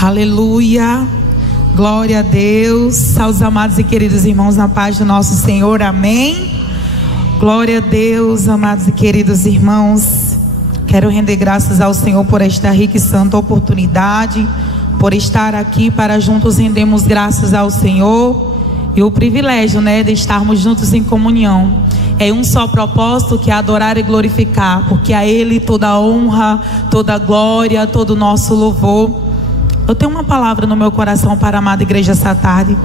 Aleluia, glória a Deus, aos amados e queridos irmãos na paz do nosso Senhor, amém. Glória a Deus, amados e queridos irmãos, quero render graças ao Senhor por esta rica e santa oportunidade, por estar aqui para juntos rendermos graças ao Senhor e o privilégio, de estarmos juntos em comunhão. É um só propósito, que é adorar e glorificar, porque a Ele toda a honra, toda a glória, todo o nosso louvor. Eu tenho uma palavra no meu coração para a amada igreja essa tarde.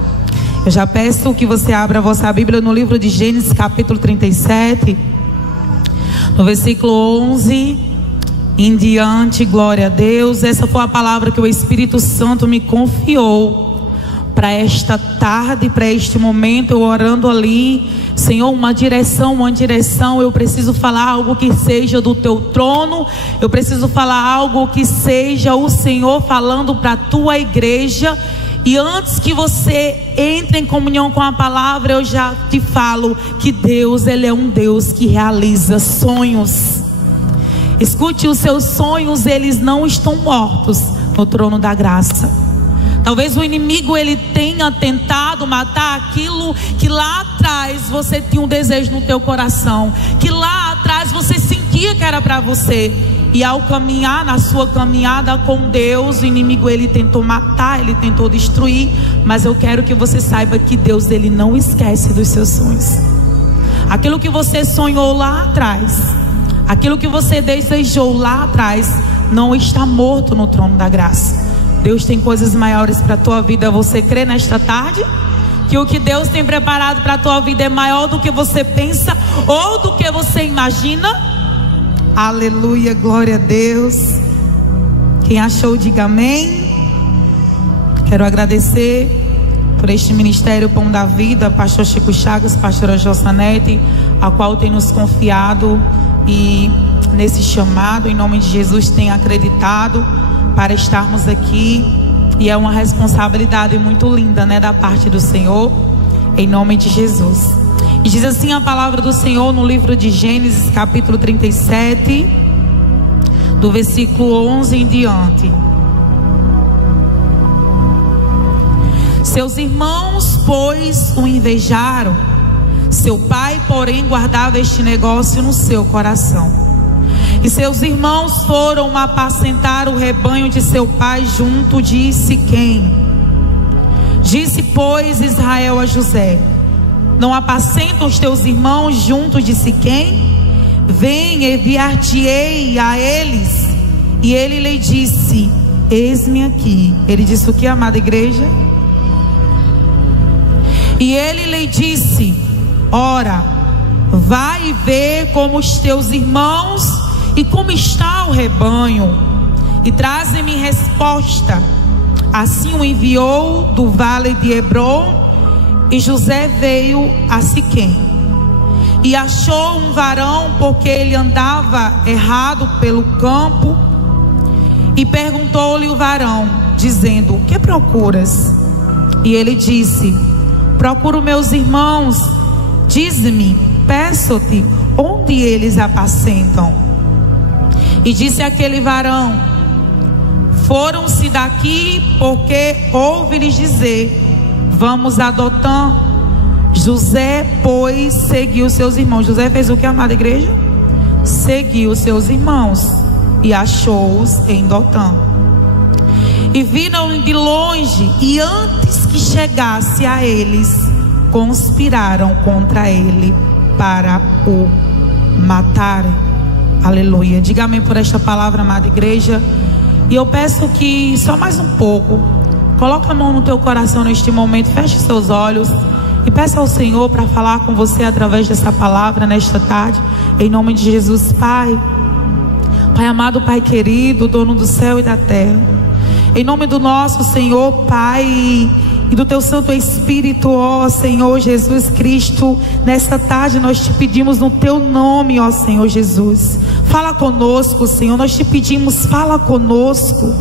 Eu já peço que você abra a vossa Bíblia no livro de Gênesis capítulo 37, no versículo 11 em diante. Glória a Deus. Essa foi a palavra que o Espírito Santo me confiou para esta tarde, para este momento. Eu orando ali, Senhor, uma direção. Eu preciso falar algo que seja do teu trono. Eu preciso falar algo que seja o Senhor falando para a tua igreja. E antes que você entre em comunhão com a palavra, eu já te falo que Deus, Ele é um Deus que realiza sonhos. Escute, os seus sonhos, eles não estão mortos no trono da graça. Talvez o inimigo ele tenha tentado matar aquilo que lá atrás você tinha um desejo no teu coração, que lá atrás você sentia que era para você. E ao caminhar na sua caminhada com Deus, o inimigo ele tentou matar, ele tentou destruir. Mas eu quero que você saiba que Deus ele não esquece dos seus sonhos. Aquilo que você sonhou lá atrás, aquilo que você desejou lá atrás, não está morto no trono da graça. Deus tem coisas maiores para a tua vida. Você crê nesta tarde que o que Deus tem preparado para a tua vida é maior do que você pensa ou do que você imagina? Aleluia, glória a Deus. Quem achou, diga amém. Quero agradecer por este ministério Pão da Vida, pastor Chico Chagas, pastora Jossanete, a qual tem nos confiado e nesse chamado, em nome de Jesus, tem acreditado para estarmos aqui. E é uma responsabilidade muito linda, da parte do Senhor, em nome de Jesus. E diz assim a palavra do Senhor no livro de Gênesis capítulo 37, do versículo 11 em diante. Seus irmãos, pois, o invejaram. Seu pai, porém, guardava este negócio no seu coração. E seus irmãos foram apacentar o rebanho de seu pai junto de Siquém. Disse, pois, Israel a José: não apacentam os teus irmãos junto de Siquém? Vem, enviar-te-ei a eles. E ele lhe disse: eis-me aqui. Ele disse o que, amada igreja? E ele lhe disse: ora, vai ver como os teus irmãos e como está o rebanho, e traze-me resposta. Assim o enviou do vale de Hebrom. E José veio a Siquém e achou um varão, porque ele andava errado pelo campo. E perguntou-lhe o varão, dizendo: o que procuras? E ele disse: procuro meus irmãos. Dize-me, peço-te, onde eles apacentam? E disse aquele varão: foram-se daqui, porque ouve-lhes dizer: vamos a Dotã. José, pois, seguiu seus irmãos. José fez o que, amada igreja? Seguiu seus irmãos e achou-os em Dotã. E viram de longe, e antes que chegasse a eles, conspiraram contra ele para o matar. Aleluia. Diga amém por esta palavra, amada igreja. E eu peço que só mais um pouco, coloca a mão no teu coração neste momento, feche seus olhos e peça ao Senhor para falar com você através dessa palavra nesta tarde, em nome de Jesus. Pai amado, Pai querido, dono do céu e da terra, em nome do nosso Senhor, Pai, e do teu Santo Espírito, ó Senhor Jesus Cristo, nesta tarde nós te pedimos no teu nome, ó Senhor Jesus, fala conosco, Senhor, nós te pedimos, fala conosco.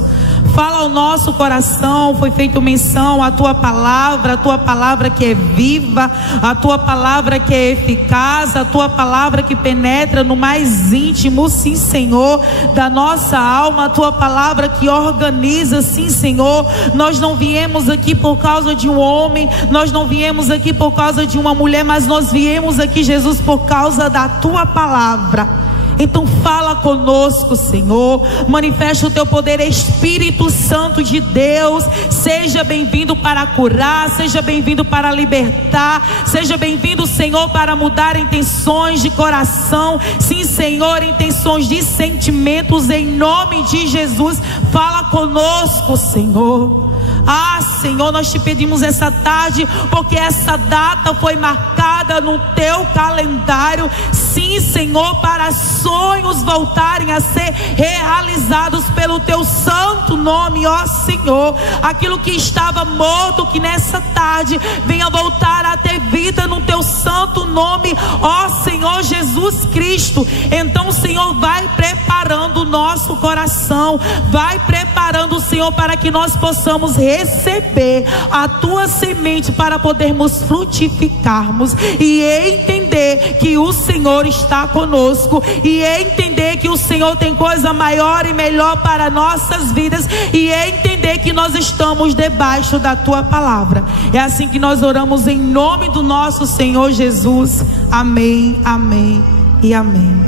Fala ao nosso coração. Foi feita menção à tua palavra que é viva, a tua palavra que é eficaz, a tua palavra que penetra no mais íntimo, sim, Senhor, da nossa alma, a tua palavra que organiza, sim, Senhor. Nós não viemos aqui por causa de um homem, nós não viemos aqui por causa de uma mulher, mas nós viemos aqui, Jesus, por causa da tua palavra. Então fala conosco, Senhor, manifesta o teu poder, Espírito Santo de Deus. Seja bem-vindo para curar, seja bem-vindo para libertar, seja bem-vindo, Senhor, para mudar intenções de coração, sim, Senhor, intenções de sentimentos, em nome de Jesus. Fala conosco, Senhor. Ah, Senhor, nós te pedimos essa tarde, porque essa data foi marcada no teu calendário, sim, Senhor, para sonhos voltarem a ser realizados pelo teu santo nome, ó Senhor. Aquilo que estava morto, que nessa tarde venha voltar a ter vida no teu santo nome, ó Senhor Jesus Cristo. Então, Senhor, vai preparando o nosso coração, vai preparando, Senhor, para que nós possamos receber a tua semente, para podermos frutificarmos e entender que o Senhor está conosco, e entender que o Senhor tem coisa maior e melhor para nossas vidas, e entender que nós estamos debaixo da tua palavra. É assim que nós oramos em nome do nosso Senhor Jesus. Amém, amém e amém.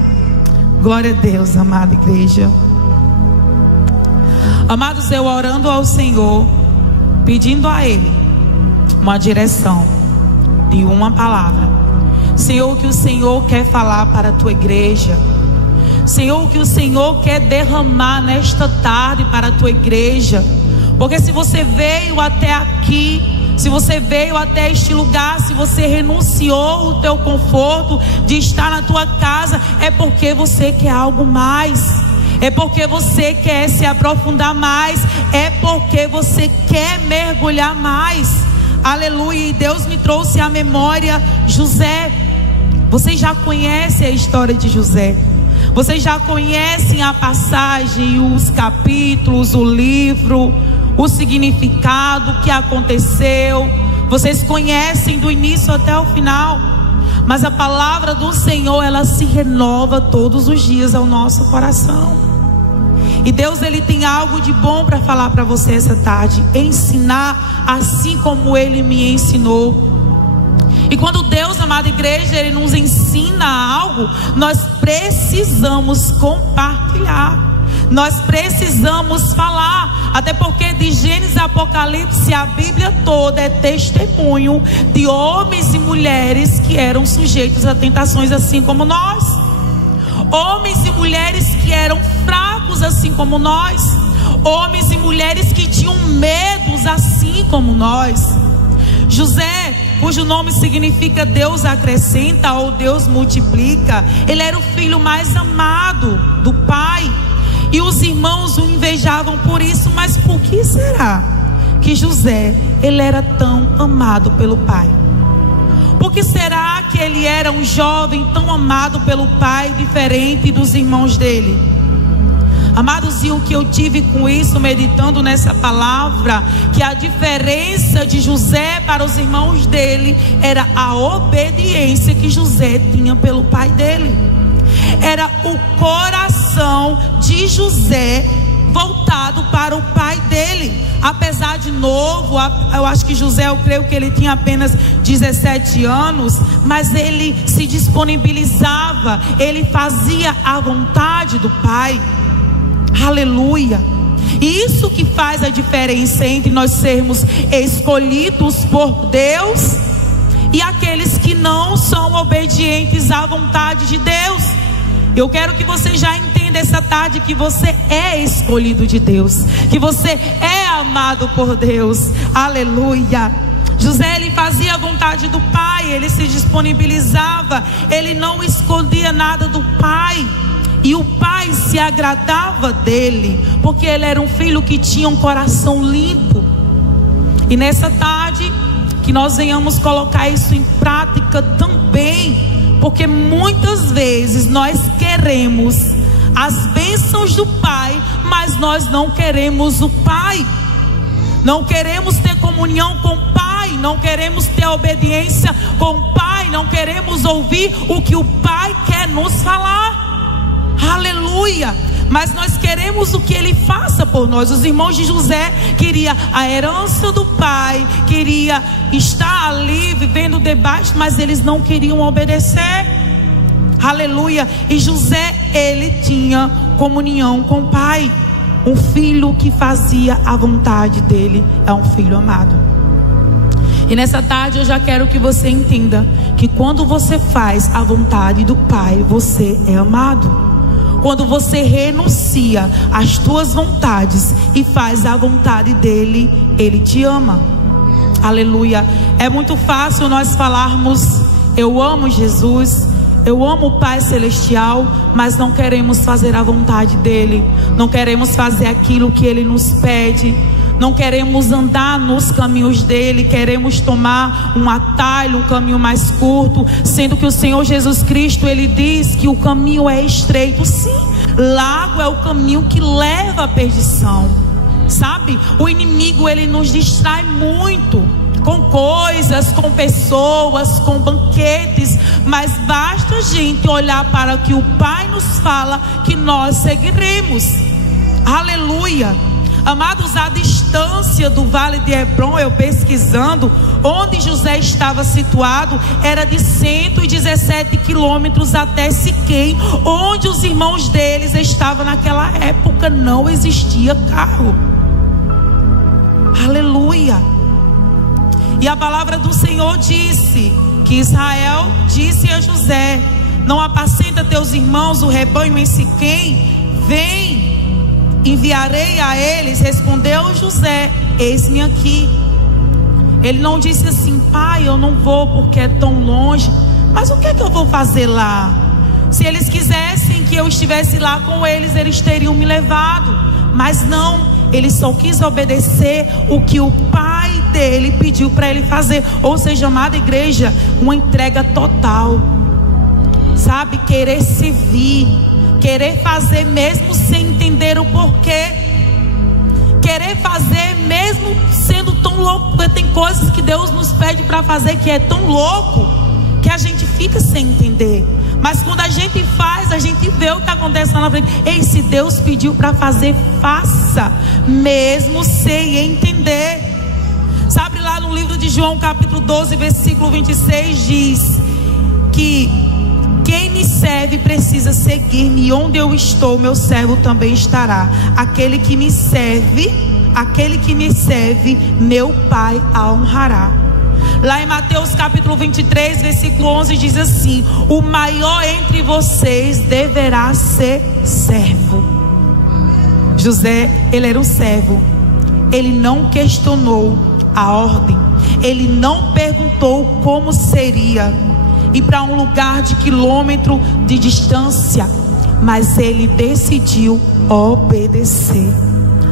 Glória a Deus, amada igreja. Amados, eu orando ao Senhor, pedindo a Ele uma direção de uma palavra. Senhor, o que o Senhor quer falar para a tua igreja, Senhor, o que o Senhor quer derramar nesta tarde para a tua igreja. Porque se você veio até aqui, se você veio até este lugar, se você renunciou o teu conforto de estar na tua casa, é porque você quer algo mais, é porque você quer se aprofundar mais, é porque você quer mergulhar mais. Aleluia. E Deus me trouxe à memória José. Vocês já conhecem a história de José, vocês já conhecem a passagem, os capítulos, o livro, o significado, o que aconteceu. Vocês conhecem do início até o final. Mas a palavra do Senhor, ela se renova todos os dias ao nosso coração. E Deus, Ele tem algo de bom para falar para você essa tarde, ensinar assim como Ele me ensinou. E quando Deus, amada igreja, Ele nos ensina algo, nós precisamos compartilhar, nós precisamos falar. Até porque de Gênesis a Apocalipse, a Bíblia toda é testemunho de homens e mulheres que eram sujeitos a tentações assim como nós, homens e mulheres que eram fracos assim como nós, homens e mulheres que tinham medos assim como nós. José, cujo nome significa Deus acrescenta ou Deus multiplica, ele era o filho mais amado do pai, e os irmãos o invejavam por isso. Mas por que será que José, ele era tão amado pelo pai? Por que será que ele era um jovem tão amado pelo pai, diferente dos irmãos dele? Amados, e o que eu tive com isso, meditando nessa palavra, que a diferença de José para os irmãos dele era a obediência que José tinha pelo pai dele. Era o coração de José voltado para o pai dele. Apesar de novo, eu acho que José, eu creio que ele tinha apenas 17 anos, mas ele se disponibilizava, ele fazia a vontade do pai. Aleluia. E isso que faz a diferença entre nós sermos escolhidos por Deus e aqueles que não são obedientes à vontade de Deus. Eu quero que você já entenda essa tarde que você é escolhido de Deus, que você é amado por Deus. Aleluia. José, ele fazia a vontade do pai, ele se disponibilizava, ele não escondia nada do pai. E o pai se agradava dele, porque ele era um filho que tinha um coração limpo. E nessa tarde, que nós venhamos colocar isso em prática também, porque muitas vezes nós queremos as bênçãos do pai, mas nós não queremos o Pai. Não queremos ter comunhão com o Pai, não queremos ter obediência com o Pai, não queremos ouvir o que o Pai quer nos falar. Aleluia! Mas nós queremos o que Ele faça por nós. Os irmãos de José queriam a herança do Pai, queria estar ali vivendo debaixo, mas eles não queriam obedecer. Aleluia! E José, ele tinha comunhão com o Pai. Um filho que fazia a vontade dele é um filho amado. E nessa tarde eu já quero que você entenda que quando você faz a vontade do Pai, você é amado. Quando você renuncia às tuas vontades e faz a vontade dele, ele te ama. Aleluia. É muito fácil nós falarmos: eu amo Jesus, eu amo o Pai Celestial, mas não queremos fazer a vontade dele, não queremos fazer aquilo que ele nos pede, não queremos andar nos caminhos dele, queremos tomar um atalho, um caminho mais curto, sendo que o Senhor Jesus Cristo, ele diz que o caminho é estreito. Sim, largo é o caminho que leva à perdição. Sabe, o inimigo, ele nos distrai muito com coisas, com pessoas, com banquetes, mas basta a gente olhar para o que o Pai nos fala, que nós seguiremos. Aleluia. Amados, a distância do Vale de Hebrom, eu pesquisando, onde José estava situado, era de 117 quilômetros até Siquém, onde os irmãos deles estavam naquela época. Não existia carro. Aleluia. E a palavra do Senhor disse que Israel disse a José: não apacenta teus irmãos o rebanho em Siquém? Vem, enviarei a eles. Respondeu José: eis-me aqui. Ele não disse assim: pai, eu não vou porque é tão longe. Mas o que é que eu vou fazer lá? Se eles quisessem que eu estivesse lá com eles, eles teriam me levado. Mas não, ele só quis obedecer o que o pai dele pediu para ele fazer. Ou seja, amada igreja, uma entrega total. Sabe, querer servir, querer fazer mesmo sem entender o porquê, querer fazer mesmo sendo tão louco, porque tem coisas que Deus nos pede para fazer que é tão louco que a gente fica sem entender. Mas quando a gente faz, a gente vê o que acontece lá na frente. Ei, se Deus pediu para fazer, faça, mesmo sem entender. Sabe, lá no livro de João capítulo 12, versículo 26, diz que quem me serve precisa seguir-me, e onde eu estou, meu servo também estará. Aquele que me serve, meu Pai a honrará. Lá em Mateus capítulo 23, versículo 11, diz assim: o maior entre vocês deverá ser servo. José, ele era um servo. Ele não questionou a ordem, ele não perguntou como seria ir para um lugar de quilômetro de distância, mas ele decidiu obedecer.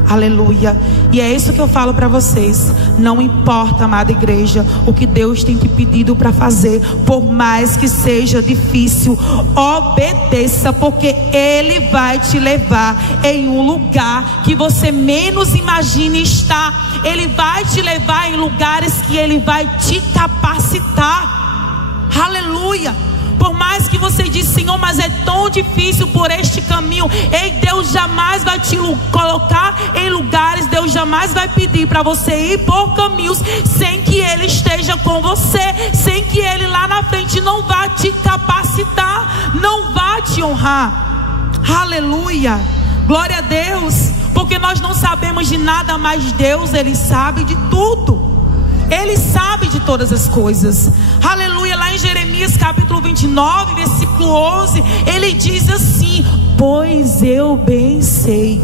Aleluia. E é isso que eu falo para vocês. Não importa, amada igreja, o que Deus tem te pedido para fazer, por mais que seja difícil, obedeça, porque Ele vai te levar em um lugar que você menos imagine estar. Ele vai te levar em lugares que Ele vai te capacitar. Aleluia. Por mais que você diz: Senhor, mas é tão difícil por este caminho. Ei, Deus jamais vai te colocar em lugares, Deus jamais vai pedir para você ir por caminhos sem que Ele esteja com você, sem que Ele lá na frente não vá te capacitar, não vá te honrar. Aleluia, glória a Deus, porque nós não sabemos de nada, mas Deus, Ele sabe de tudo. Ele sabe de todas as coisas. Aleluia. Lá em Jeremias capítulo 29, versículo 11, ele diz assim: pois eu bem sei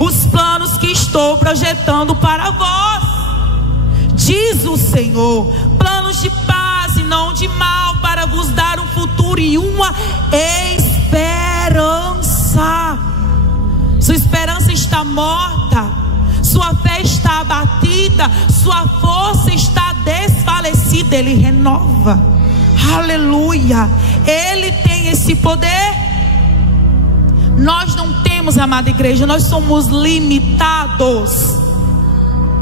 os planos que estou projetando para vós, diz o Senhor, planos de paz e não de mal, para vos dar um futuro e uma esperança. Sua esperança está morta, sua fé está abatida, sua força está desfalecida. Ele renova. Aleluia. Ele tem esse poder. Nós não temos, amada igreja, nós somos limitados.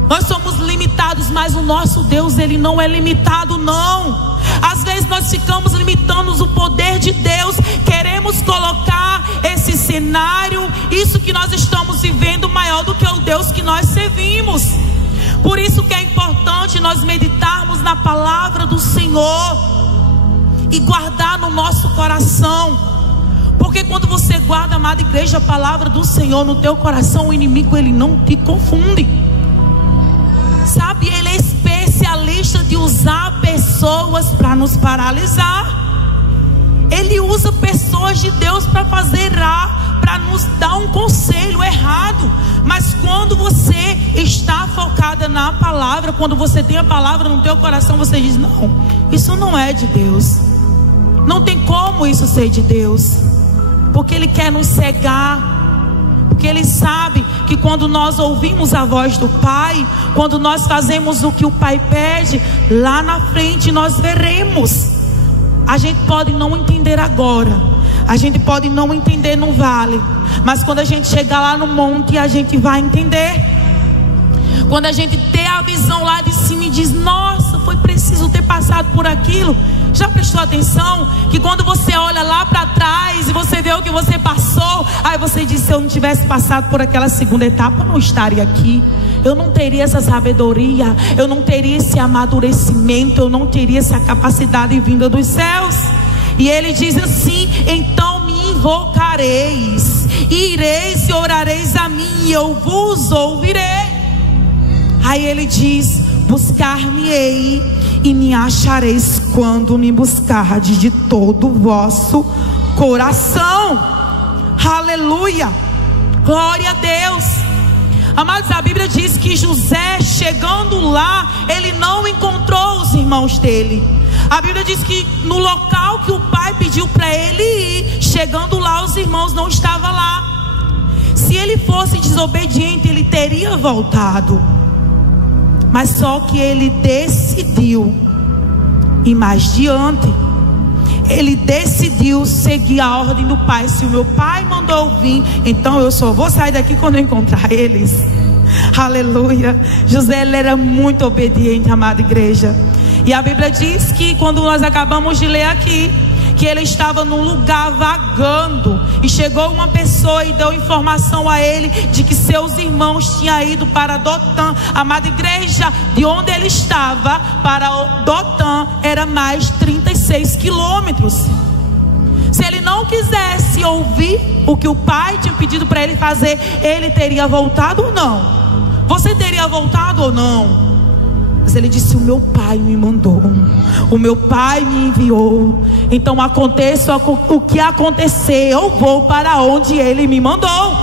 Nós somos limitados, mas o nosso Deus, Ele não é limitado, não. Às vezes nós ficamos limitando o poder de Deus. Queremos colocar esse cenário, isso que nós estamos vivendo, maior do que o Deus que nós servimos. Por isso que é importante nós meditarmos na palavra do Senhor e guardar no nosso coração. Porque quando você guarda, amada igreja, a palavra do Senhor no teu coração, o inimigo, ele não te confunde. Sabe, ele é especialista de usar pessoas para nos paralisar. Ele usa pessoas de Deus para fazer errar, para nos dar um conselho errado. Mas quando você está focada na palavra, quando você tem a palavra no teu coração, você diz: não, isso não é de Deus. Não tem como isso ser de Deus. Porque Ele quer nos cegar. Porque Ele sabe que quando nós ouvimos a voz do Pai, quando nós fazemos o que o Pai pede, lá na frente nós veremos. A gente pode não entender agora, a gente pode não entender no vale, mas quando a gente chegar lá no monte, a gente vai entender. Quando a gente ter a visão lá de cima e diz: nossa, foi preciso ter passado por aquilo. Já prestou atenção que quando você olha lá para trás e você vê o que você passou, aí você diz: se eu não tivesse passado por aquela segunda etapa, eu não estaria aqui. Eu não teria essa sabedoria, eu não teria esse amadurecimento, eu não teria essa capacidade vinda dos céus. E Ele diz assim: então me invocareis, ireis e orareis a mim, e eu vos ouvirei. Aí Ele diz: buscar-me-ei e me achareis quando me buscardes de todo o vosso coração. Aleluia, glória a Deus. Amados, a Bíblia diz que José, chegando lá, ele não encontrou os irmãos dele. A Bíblia diz que no local que o pai pediu para ele ir, chegando lá, os irmãos não estavam lá. Se ele fosse desobediente, ele teria voltado. Mas só que ele decidiu ir mais diante. Ele decidiu seguir a ordem do pai. Se o meu pai mandou vir, então eu só vou sair daqui quando eu encontrar eles. Aleluia. José, ele era muito obediente, amada igreja. E a Bíblia diz que quando nós acabamos de ler aqui, que ele estava num lugar vagando, e chegou uma pessoa e deu informação a ele de que seus irmãos tinham ido para Dotã. Amada igreja, de onde ele estava para Dotã era mais 36 quilômetros. Se ele não quisesse ouvir o que o pai tinha pedido para ele fazer, ele teria voltado ou não? Você teria voltado ou não? Mas ele disse: o meu pai me mandou, o meu pai me enviou. Então aconteça o que acontecer, eu vou para onde ele me mandou.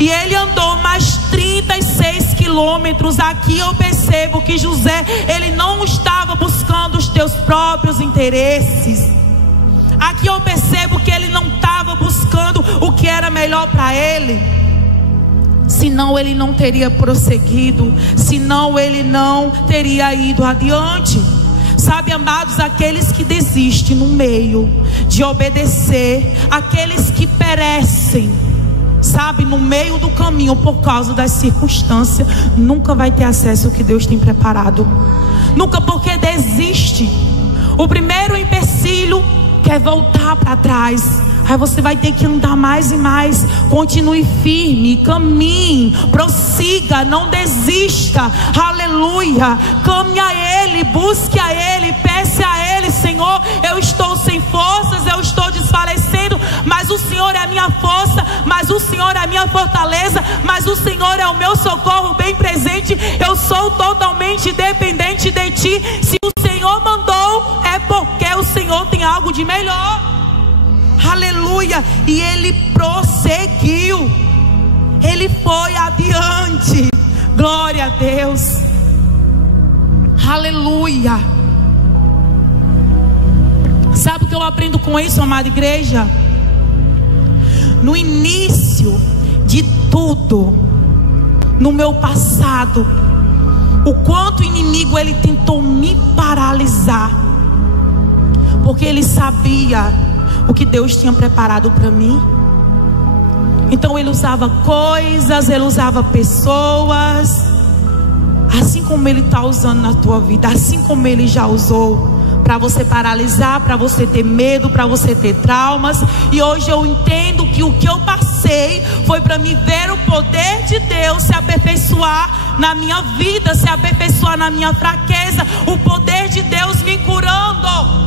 E ele andou mais 36 quilômetros. Aqui eu percebo que José, ele não estava buscando os teus próprios interesses. Aqui eu percebo que ele não estava buscando o que era melhor para ele. Senão ele não teria prosseguido, senão ele não teria ido adiante. Sabe, amados, aqueles que desistem no meio de obedecer, aqueles que perecem, sabe, no meio do caminho por causa das circunstâncias, nunca vai ter acesso ao que Deus tem preparado. Nunca, porque desiste. O primeiro empecilho quer voltar para trás. Aí você vai ter que andar mais e mais. Continue firme, caminhe, prossiga, não desista. Aleluia. Clame a Ele, busque a Ele, peça a Ele: Senhor, eu estou sem forças, eu estou desfalecendo, mas o Senhor é a minha força, mas o Senhor é a minha fortaleza, mas o Senhor é o meu socorro bem presente. Eu sou totalmente dependente de Ti. Se o Senhor mandou, é porque o Senhor tem algo de melhor. Aleluia. E ele prosseguiu, ele foi adiante. Glória a Deus. Aleluia. Sabe o que eu aprendo com isso, amada igreja? No início de tudo, no meu passado, o quanto o inimigo ele tentou me paralisar, porque ele sabia o que Deus tinha preparado para mim. Então ele usava coisas, ele usava pessoas, assim como ele está usando na tua vida, assim como ele já usou, para você paralisar, para você ter medo, para você ter traumas. E hoje eu entendo que o que eu passei foi para me ver o poder de Deus se aperfeiçoar na minha vida, se aperfeiçoar na minha fraqueza, o poder de Deus me curando.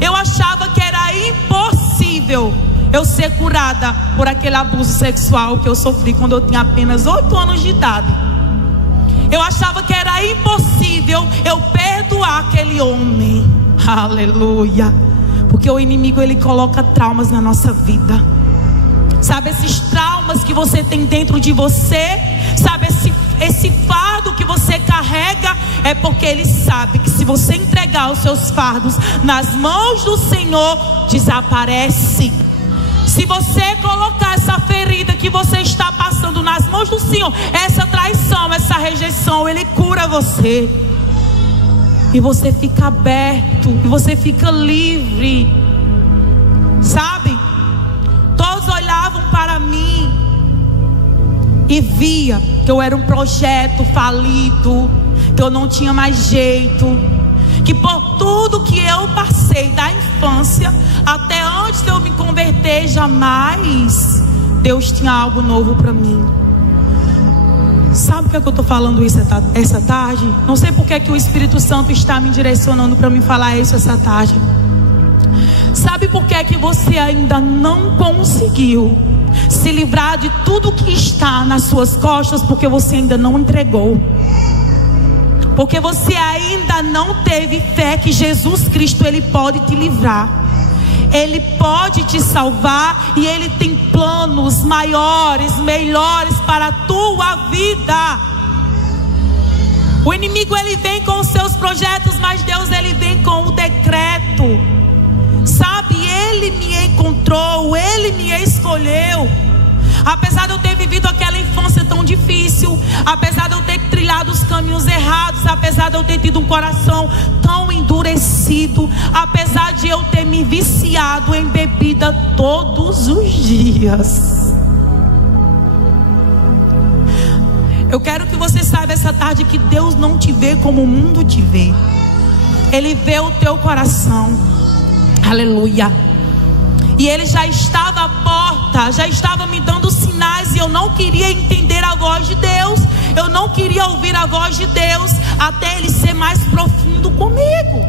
Eu achava que era impossível eu ser curada por aquele abuso sexual que eu sofri quando eu tinha apenas 8 anos de idade. Eu achava que era impossível eu perdoar aquele homem. Aleluia. Porque o inimigo, ele coloca traumas na nossa vida. Sabe, esses traumas que você tem dentro de você, sabe, esse fardo que você carrega, é porque ele sabe que se você entregar os seus fardos nas mãos do Senhor, desaparece. Se você colocar essa ferida que você está passando nas mãos do Senhor, essa traição, essa rejeição, ele cura você. E você fica aberto, e você fica livre. Sabe? Todos olhavam para mim e via que eu era um projeto falido, que eu não tinha mais jeito, que por tudo que eu passei da infância até antes de eu me converter, jamais Deus tinha algo novo para mim. Sabe por que eu estou falando isso essa tarde? Não sei por que o Espírito Santo está me direcionando para me falar isso essa tarde. Sabe por que você ainda não conseguiu se livrar de tudo que está nas suas costas? Porque você ainda não entregou. Porque você ainda não teve fé que Jesus Cristo, ele pode te livrar, ele pode te salvar, e ele tem planos maiores, melhores para a tua vida. O inimigo, ele vem com os seus projetos, mas Deus, ele vem com o decreto. Sabe, ele me encontrou, ele me escolheu. Apesar de eu ter vivido aquela infância tão difícil, apesar de eu ter trilhado os caminhos errados, apesar de eu ter tido um coração tão endurecido, apesar de eu ter me viciado em bebida todos os dias, eu quero que você saiba essa tarde que Deus não te vê como o mundo te vê. Ele vê o teu coração. Aleluia. E ele já estava à porta, já estava me dando sinais, e eu não queria entender a voz de Deus, eu não queria ouvir a voz de Deus, até ele ser mais profundo comigo.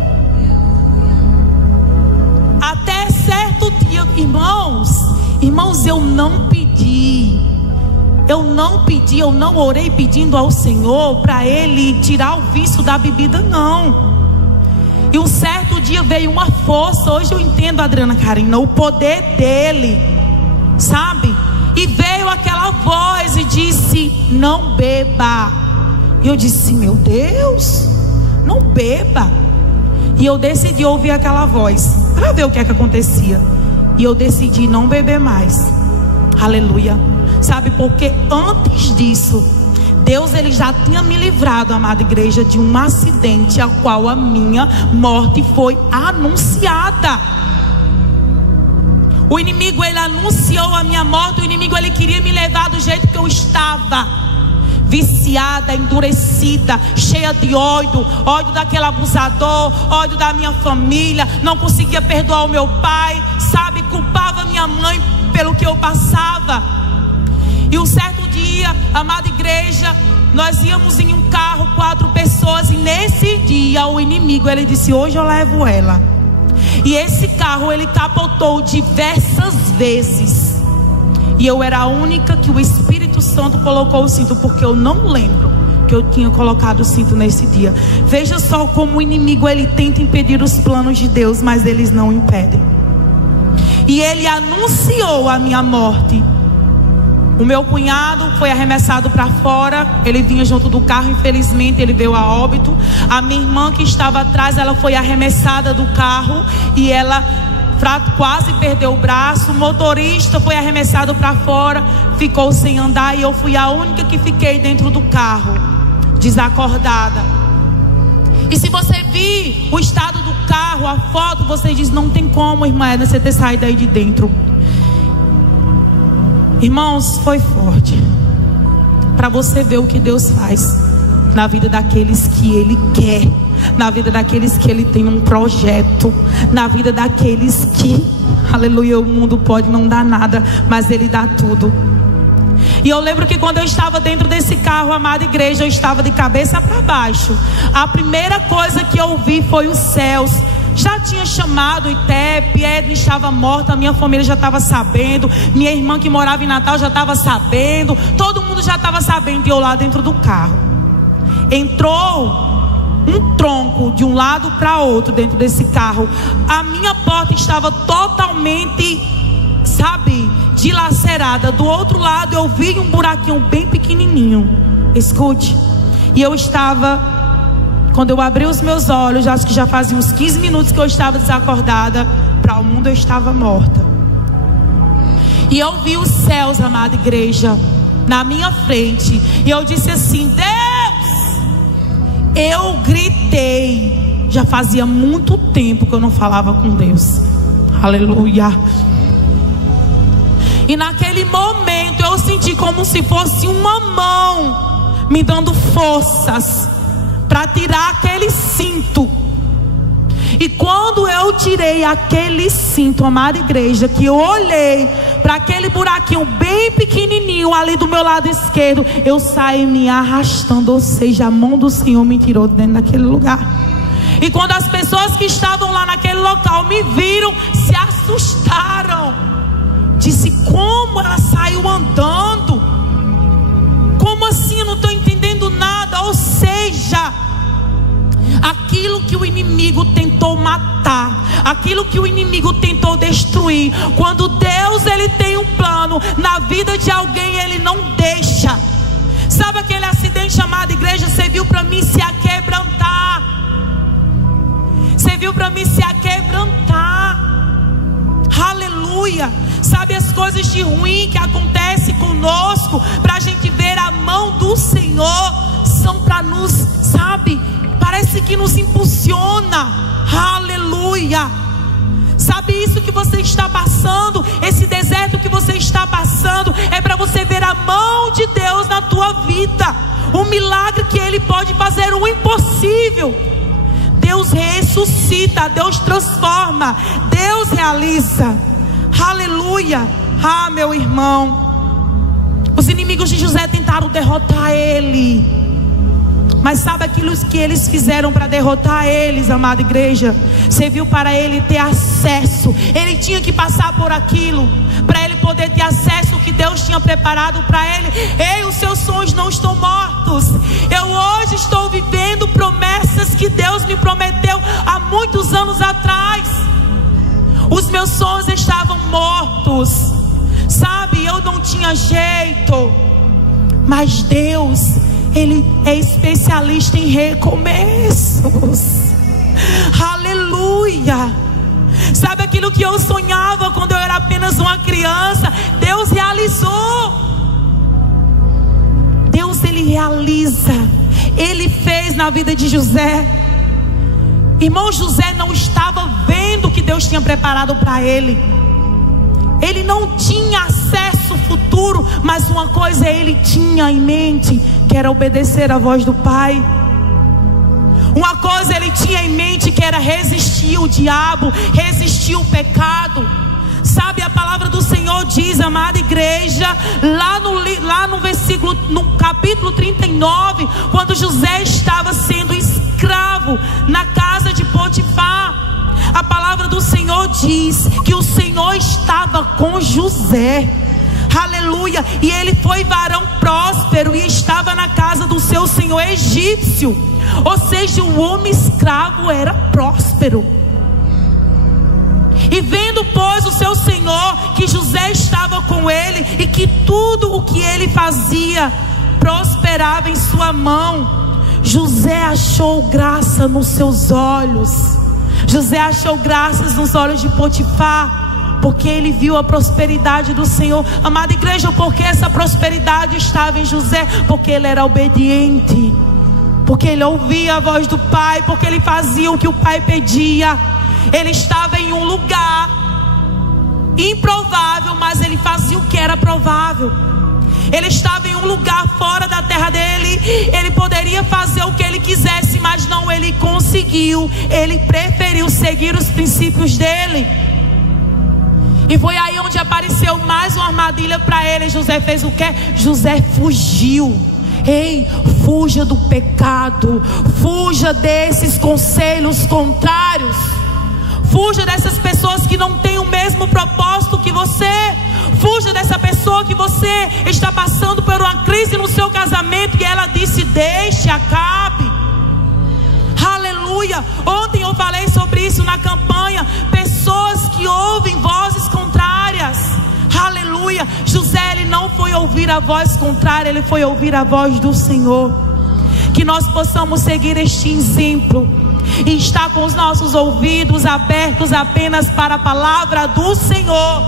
Até certo dia, irmãos, eu não pedi, eu não orei pedindo ao Senhor para ele tirar o vício da bebida, não. E um certo dia veio uma força. Hoje eu entendo, Adriana Karina, o poder dele, sabe? E veio aquela voz e disse: não beba. E eu disse: meu Deus, não beba. E eu decidi ouvir aquela voz para ver o que é que acontecia. E eu decidi não beber mais. Aleluia. Sabe, porque antes disso, Deus, ele já tinha me livrado, amada igreja, de um acidente a qual a minha morte foi anunciada. O inimigo, ele anunciou a minha morte. O inimigo, ele queria me levar do jeito que eu estava, viciada, endurecida, cheia de ódio daquele abusador, ódio da minha família, não conseguia perdoar o meu pai, sabe, culpava minha mãe pelo que eu passava. E um certo dia, amada igreja, nós íamos em um carro, 4 pessoas, e nesse dia o inimigo, ele disse: hoje eu levo ela. E esse carro, ele capotou diversas vezes, e eu era a única que o Espírito Santo colocou o cinto, porque eu não lembro que eu tinha colocado o cinto nesse dia. Veja só como o inimigo, ele tenta impedir os planos de Deus, mas eles não impedem. E ele anunciou a minha morte. O meu cunhado foi arremessado para fora. Ele vinha junto do carro, infelizmente ele veio a óbito. A minha irmã, que estava atrás, ela foi arremessada do carro e ela quase perdeu o braço. O motorista foi arremessado para fora, ficou sem andar, e eu fui a única que fiquei dentro do carro, desacordada. E se você vir o estado do carro, a foto, você diz: não tem como, irmã Edna, você ter saído aí de dentro. Irmãos, foi forte. Para você ver o que Deus faz na vida daqueles que Ele quer, na vida daqueles que Ele tem um projeto, na vida daqueles que, aleluia, o mundo pode não dar nada, mas Ele dá tudo. E eu lembro que quando eu estava dentro desse carro, amada igreja, eu estava de cabeça para baixo. A primeira coisa que eu vi foi os céus. Já tinha chamado o ITEP, Edna estava morta, minha família já estava sabendo, minha irmã que morava em Natal já estava sabendo, todo mundo já estava sabendo, e eu lá dentro do carro. Entrou um tronco de um lado para outro dentro desse carro. A minha porta estava totalmente, dilacerada. Do outro lado eu vi um buraquinho bem pequenininho. Escute. E eu estava, quando eu abri os meus olhos, acho que já fazia uns 15 minutos que eu estava desacordada. Para o mundo eu estava morta. E eu vi os céus, amada igreja, na minha frente. E eu disse assim: Deus! Eu gritei. Já fazia muito tempo que eu não falava com Deus. Aleluia. E naquele momento eu senti como se fosse uma mão me dando forças para tirar aquele cinto. E quando eu tirei aquele cinto, amada igreja, que eu olhei para aquele buraquinho bem pequenininho ali do meu lado esquerdo, eu saí me arrastando, ou seja, a mão do Senhor me tirou de dentro daquele lugar. E quando as pessoas que estavam lá naquele local me viram, se assustaram. Disse: como ela saiu andando? Como assim? Eu não estou entendendo nada. Ou seja, aquilo que o inimigo tentou matar, aquilo que o inimigo tentou destruir, quando Deus ele tem um plano na vida de alguém, Ele não deixa. Sabe aquele acidente chamado igreja? Serviu para mim se aquebrantar. Serviu para mim se aquebrantar. Aleluia. Sabe, as coisas de ruim que acontecem conosco, para a gente ver a mão do Senhor, são para nos, parece que nos impulsiona. Aleluia. Sabe, isso que você está passando, esse deserto que você está passando, é para você ver a mão de Deus na tua vida. O milagre que Ele pode fazer, o impossível. Deus ressuscita, Deus transforma, Deus realiza. Aleluia. Ah, meu irmão, os inimigos de José tentaram derrotar ele, mas sabe aquilo que eles fizeram para derrotar eles, amada igreja? Serviu para ele ter acesso. Ele tinha que passar por aquilo para ele poder ter acesso ao que Deus tinha preparado para ele. Ei, os seus sonhos não estão mortos. Eu hoje estou vivendo promessas que Deus me prometeu há muitos anos atrás. Os meus sonhos estavam mortos, eu não tinha jeito, mas Deus, Ele é especialista em recomeços. Aleluia. Sabe aquilo que eu sonhava quando eu era apenas uma criança? Deus realizou. Deus, Ele realiza. Ele fez na vida de José. Irmão, José não estava vendo o que Deus tinha preparado para ele. Ele não tinha acesso futuro, mas uma coisa ele tinha em mente, que era obedecer à voz do Pai. Uma coisa ele tinha em mente, que era resistir o diabo, resistir o pecado. Sabe, a palavra do Senhor diz, amada igreja, lá no versículo, no capítulo 39, quando José estava sendo escravo na casa de Potifar, a palavra do Senhor diz que o Senhor estava com José. Aleluia. E ele foi varão próspero e estava na casa do seu senhor egípcio. Ou seja, o homem escravo era próspero. E vendo, pois, o seu senhor que José estava com ele e que tudo o que ele fazia prosperava em sua mão, José achou graça nos seus olhos. José achou graças nos olhos de Potifar, porque ele viu a prosperidade do Senhor. Amada igreja, porque essa prosperidade estava em José? Porque ele era obediente. porque ele ouvia a voz do Pai, porque ele fazia o que o Pai pedia. Ele estava em um lugar improvável, mas ele fazia o que era provável. Ele estava em um lugar fora da terra dele. Ele poderia fazer o que ele quisesse, mas não, ele conseguiu. Ele preferiu seguir os princípios dele. E foi aí onde apareceu mais uma armadilha para ele. José fez o quê? José fugiu. Ei, fuja do pecado. Fuja desses conselhos contrários. Fuja dessas pessoas que não têm o mesmo propósito que você. Fuja dessa pessoa que você está passando por uma crise no seu casamento e ela disse: deixe, acabe. Aleluia. Ontem eu falei sobre isso na campanha. Pessoas que ouvem vozes contrárias. Aleluia. José, ele não foi ouvir a voz contrária, ele foi ouvir a voz do Senhor. Que nós possamos seguir este exemplo e estar com os nossos ouvidos abertos apenas para a palavra do Senhor.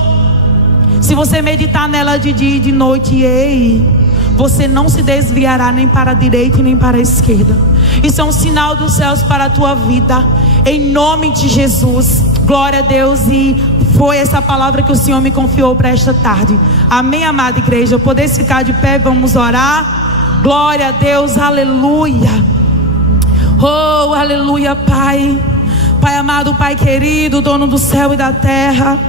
Se você meditar nela de dia e de noite, ei, você não se desviará nem para a direita e nem para a esquerda. Isso é um sinal dos céus para a tua vida, em nome de Jesus. Glória a Deus. E foi essa palavra que o Senhor me confiou para esta tarde. Amém, amada igreja. Poder ficar de pé, vamos orar. Glória a Deus, aleluia. Oh, aleluia, Pai. Pai amado, Pai querido, dono do céu e da terra,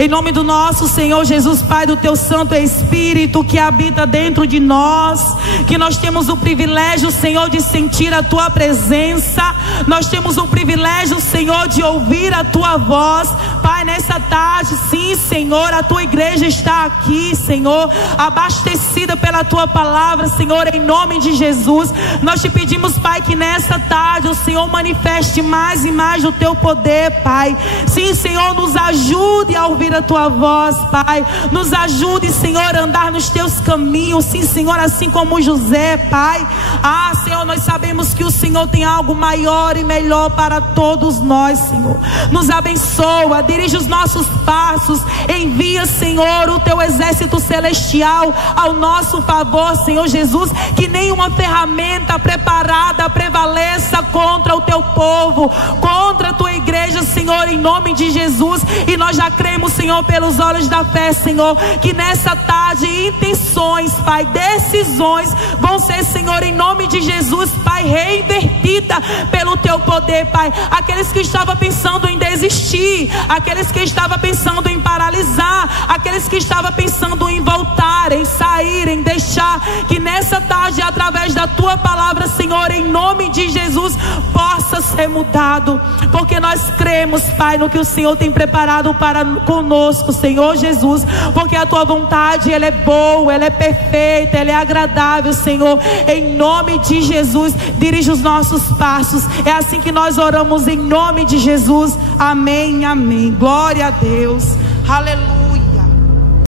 em nome do nosso Senhor Jesus, Pai, do teu Santo Espírito que habita dentro de nós, que nós temos o privilégio, Senhor, de sentir a tua presença. Nós temos o privilégio, Senhor, de ouvir a tua voz. Pai, nessa tarde, sim, Senhor, a tua igreja está aqui, Senhor, abastecida pela tua palavra, Senhor, em nome de Jesus. Nós te pedimos, Pai, que nessa tarde o Senhor manifeste mais e mais o teu poder, Pai. Sim, Senhor, nos ajude a ouvir a tua voz, Pai. Nos ajude, Senhor, a andar nos teus caminhos. Sim, Senhor, assim como José, Pai. Ah, Senhor, nós sabemos que o Senhor tem algo maior e melhor para todos nós, Senhor. Nos abençoa, dirige os nossos passos. Envia, Senhor, o teu exército celestial ao nosso favor, Senhor Jesus. Que nenhuma ferramenta preparada prevaleça contra o teu povo, contra a tua igreja, Senhor, em nome de Jesus. E nós já cremos, Senhor, pelos olhos da fé, Senhor, que nessa tarde intenções, Pai, decisões vão ser, Senhor, em nome de Jesus, Pai, reinvertida pelo teu poder, Pai. Aqueles que estavam pensando em desistir, aqueles que estavam pensando em paralisar, aqueles que estavam pensando em voltar, em sair, em deixar, que nessa tarde, através da tua palavra, Senhor, em nome de Jesus, possa ser mudado, porque nós cremos, Pai, no que o Senhor tem preparado para conosco, Senhor Jesus, porque a tua vontade, ela é boa, ela é perfeita, ela é agradável, Senhor. Em nome de Jesus, dirige os nossos passos. É assim que nós oramos, em nome de Jesus. Amém, amém. Glória a Deus. Aleluia.